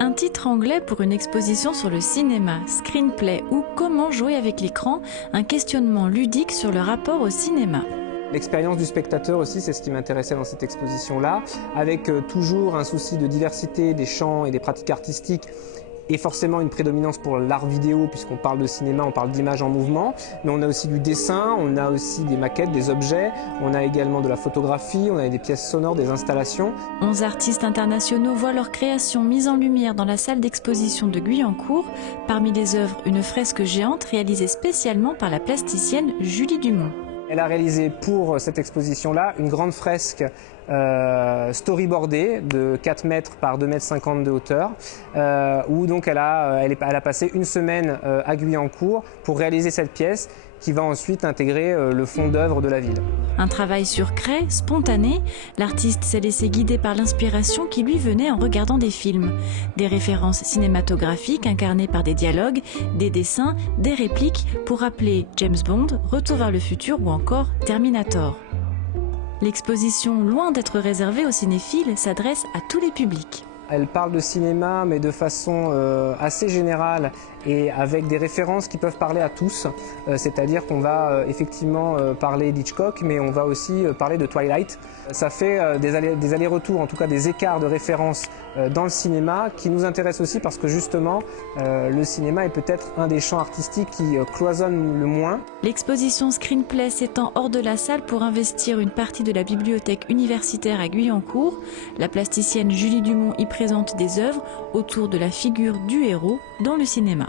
Un titre anglais pour une exposition sur le cinéma, Screenplay ou Comment jouer avec l'écran, un questionnement ludique sur le rapport au cinéma. L'expérience du spectateur aussi, c'est ce qui m'intéressait dans cette exposition-là, avec toujours un souci de diversité des champs et des pratiques artistiques et forcément une prédominance pour l'art vidéo, puisqu'on parle de cinéma, on parle d'images en mouvement, mais on a aussi du dessin, on a aussi des maquettes, des objets, on a également de la photographie, on a des pièces sonores, des installations. 11 artistes internationaux voient leurs créations mises en lumière dans la salle d'exposition de Guyancourt. Parmi les œuvres, une fresque géante réalisée spécialement par la plasticienne Julie Dumont. Elle a réalisé pour cette exposition-là une grande fresque storyboardée de 4 mètres par 2,50 m de hauteur, où donc elle a passé une semaine à Guyancourt pour réaliser cette pièce qui va ensuite intégrer le fond d'œuvre de la ville. Un travail sur craie, spontané, l'artiste s'est laissé guider par l'inspiration qui lui venait en regardant des films. Des références cinématographiques incarnées par des dialogues, des dessins, des répliques pour rappeler James Bond, Retour vers le futur ou encore Terminator. L'exposition, loin d'être réservée aux cinéphiles, s'adresse à tous les publics. Elle parle de cinéma, mais de façon assez générale et avec des références qui peuvent parler à tous. C'est-à-dire qu'on va effectivement parler d'Hitchcock, mais on va aussi parler de Twilight. Ça fait des allers-retours, en tout cas des écarts de références dans le cinéma qui nous intéressent aussi parce que justement, le cinéma est peut-être un des champs artistiques qui cloisonne le moins. L'exposition Screenplay s'étend hors de la salle pour investir une partie de la bibliothèque universitaire à Guyancourt. La plasticienne Julie Dumont y présente des œuvres autour de la figure du héros dans le cinéma.